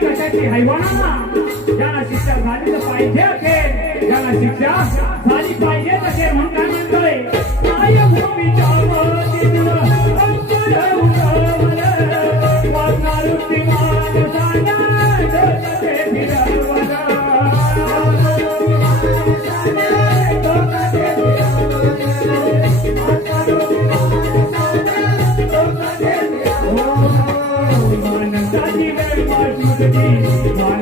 कशाची हैवाना ज्याला शिक्षा झाली तर पाहिजे अखेर ज्याला शिक्षा झाली पाहिजे अखेर म्हणून काय म्हणतोय मायभूमीच्या वतीनं अंतर उठवलं वागणार विमान सांगा डोकते फिरवलं मानसाची वेळ वाटून